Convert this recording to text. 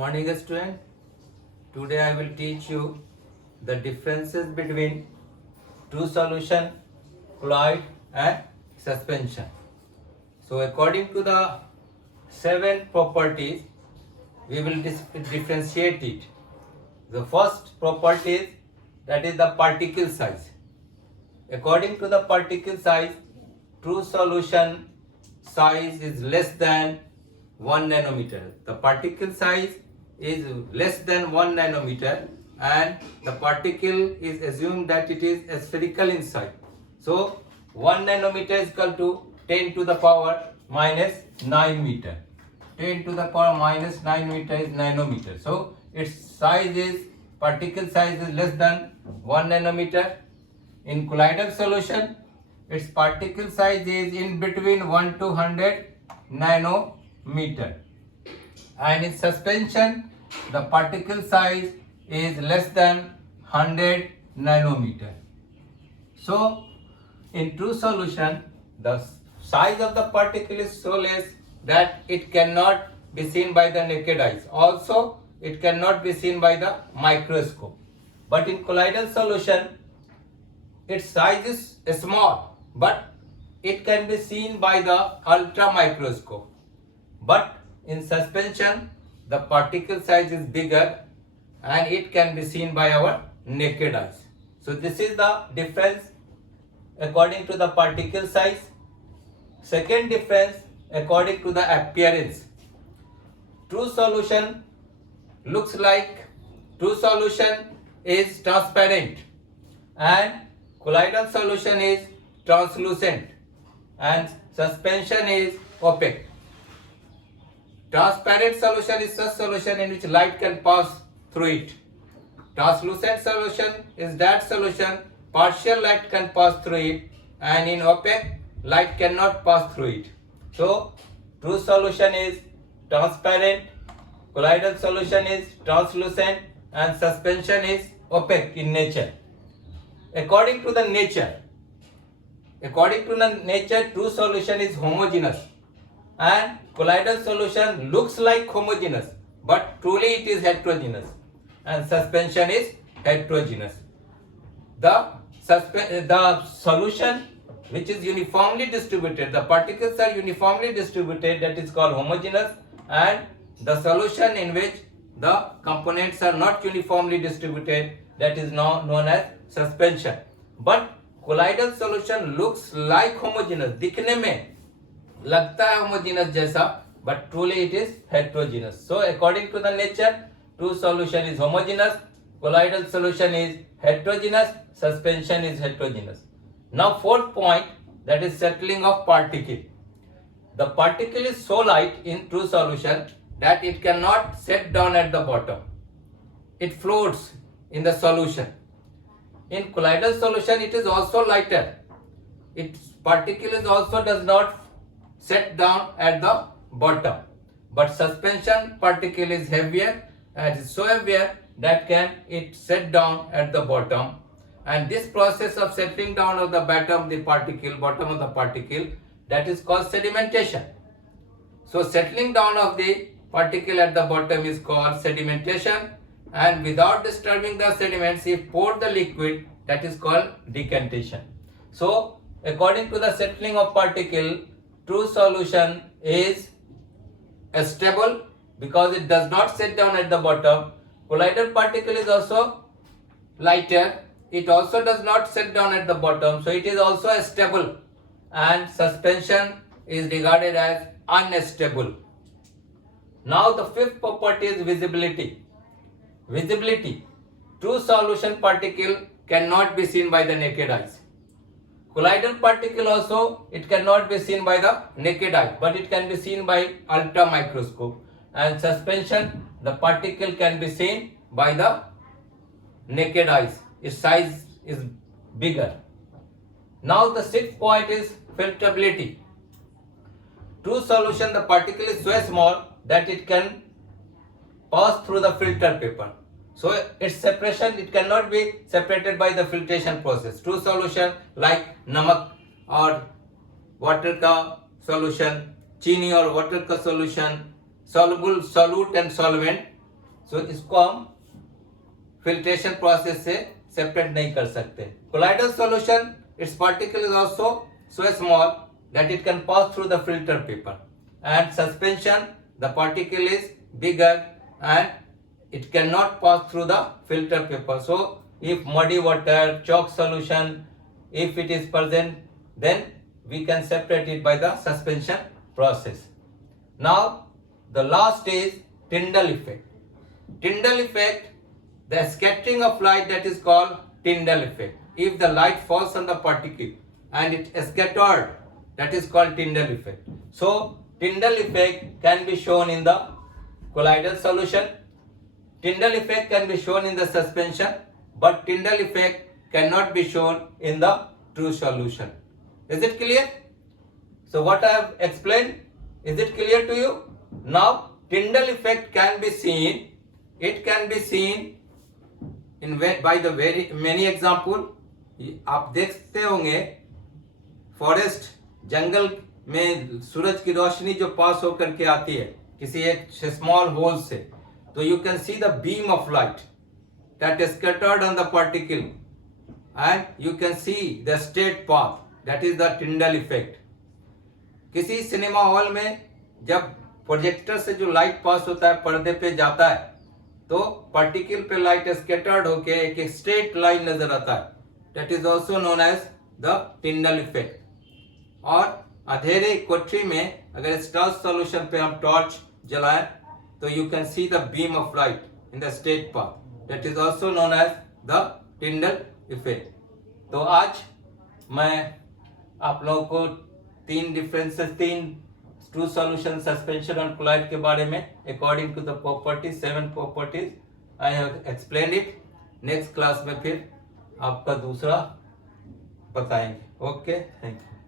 morning, student. Today I will teach you the differences between true solution, colloid and suspension. So according to the 7 properties, we will differentiate it. The first property is that is the particle size. According to the particle size, true solution size is less than 1 nanometer. The particle size is less than 1 nanometer and the particle is assumed that it is spherical in size. So 1 nanometer is equal to 10 to the power minus 9 meter. 10 to the power minus 9 meter is nanometer. So its size is, particle size is less than 1 nanometer. In colloidal solution, its particle size is in between 1 to 100 nanometer. And in suspension, the particle size is less than 100 nanometer. So, in true solution, the size of the particle is so less that it cannot be seen by the naked eyes. Also, it cannot be seen by the microscope. But in colloidal solution, its size is small, but it can be seen by the ultra microscope. But in suspension, the particle size is bigger and it can be seen by our naked eyes. So this is the difference according to the particle size. Second difference according to the appearance. True solution is transparent and colloidal solution is translucent and suspension is opaque. Transparent solution is such solution in which light can pass through it. Translucent solution is that solution partial light can pass through it, and in opaque light cannot pass through it. So true solution is transparent, colloidal solution is translucent and suspension is opaque in nature. According to the nature, true solution is homogeneous and colloidal solution looks like homogeneous but truly it is heterogeneous, and suspension is heterogeneous. The solution which is uniformly distributed, the particles are uniformly distributed, that is called homogeneous, and the solution in which the components are not uniformly distributed, that is now known as suspension. But colloidal solution looks like homogeneous, दिखने में लगता है homogeneous जैसा, but truly it is heterogeneous. So according to the nature, true solution is homogeneous, colloidal solution is heterogeneous, suspension is heterogeneous. Now fourth point, that is settling of particle. The particle is so light in true solution that it cannot set down at the bottom. It floats in the solution. In colloidal solution, it is also lighter. Its particle is also does not set down at the bottom. But suspension particle is heavier, and is so heavier that it set down at the bottom. And this process of settling down of the bottom of the particle, that is called sedimentation. So settling down of the particle at the bottom is called sedimentation, and without disturbing the sediments, if pour the liquid, that is called decantation. So according to the settling of particle, true solution is stable because it does not set down at the bottom. Colloidal particle is also lighter, it also does not set down at the bottom, so it is also stable, and suspension is regarded as unstable. Now the fifth property is visibility. Visibility. True solution particle cannot be seen by the naked eyes. Colloidal particle also, it cannot be seen by the naked eye, but it can be seen by ultra microscope. And suspension, the particle can be seen by the naked eyes. Its size is bigger. Now the sixth point is filtrability. True solution, the particle is so small that it can pass through the filter paper. So its separation, it cannot be separated by the filtration process. True solution like namak or water ka solution, chini or water ka solution, solute and solvent, सो इसको हम filtration process से separate नहीं कर सकते. Colloidal solution, its particle is also so small that it can pass through the filter paper, and suspension, the particle is bigger and it cannot pass through the filter paper. So if muddy water, chalk solution, if it is present, then we can separate it by the suspension process. Now the last is Tyndall effect. Tyndall effect, the scattering of light, that is called Tyndall effect. If the light falls on the particle and it is scattered, that is called Tyndall effect. So Tyndall effect can be shown in the colloidal solution. Tyndall effect can be shown in the suspension, but Tyndall effect cannot be shown in the true solution. Is it clear? So what I have explained, is it clear to you? Now Tyndall effect can be seen, it can be seen in by the very many example. आप देखते होंगे forest, जंगल में सूरज की रोशनी जो पास होकर के आती है किसी एक स्मॉल होल से, तो you can see the beam of light that is scattered on the particle and you can see the straight path, that is the Tyndall effect. किसी सिनेमा हॉल में जब प्रोजेक्टर से जो लाइट पास होता है पर्दे पे जाता है, तो पार्टिकल पे लाइट स्कैटर्ड होके एक स्ट्रेट लाइन नजर आता है, that is also known as the Tyndall effect. और अंधेरे कोठरी में अगर स्टार्च सॉल्यूशन पे हम टॉर्च जलाएं तो you can see the beam of light in the straight path, that is also known as the Tyndall effect. तो आज मैं आप लोगों को तीन डिफरेंसेस, तीन ट्रू सॉल्यूशन, सस्पेंशन और कोलाइड के बारे में according to the properties, 7 properties I have explain it. Next class में फिर आपका दूसरा बताएंगे. Okay, thank you.